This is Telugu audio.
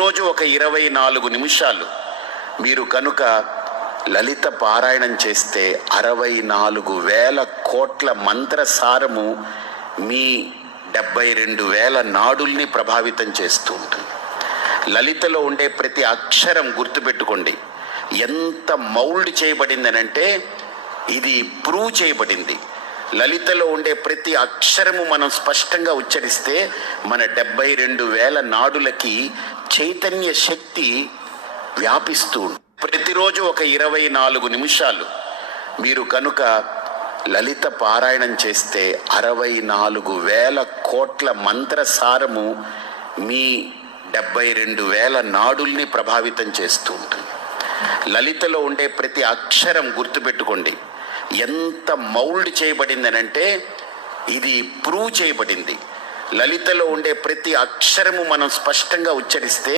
ప్రతిరోజు ఒక 24 నిమిషాలు మీరు కనుక లలిత పారాయణం చేస్తే 64,000 కోట్ల మంత్రసారము మీ 72,000 నాడుల్ని ప్రభావితం చేస్తూ ఉంటుంది. లలితలో ఉండే ప్రతి అక్షరం గుర్తుపెట్టుకోండి, ఎంత మౌల్డ్ చేయబడిందనంటే ఇది ప్రూవ్ చేయబడింది. లలితలో ఉండే ప్రతి అక్షరము మనం స్పష్టంగా ఉచ్చరిస్తే మన 72,000 నాడులకి చైతన్య శక్తి వ్యాపిస్తూ ఉంటుంది. ప్రతిరోజు ఒక 24 నిమిషాలు మీరు కనుక లలిత పారాయణం చేస్తే 64,000 కోట్ల మంత్రసారము మీ 72,000 నాడుల్ని ప్రభావితం చేస్తూ ఉంటుంది. లలితలో ఉండే ప్రతి అక్షరం గుర్తుపెట్టుకోండి, ఎంత మౌల్డ్ చేయబడిందనంటే ఇది ప్రూవ్ చేయబడింది. లలితలో ఉండే ప్రతి అక్షరము మనం స్పష్టంగా ఉచ్చరిస్తే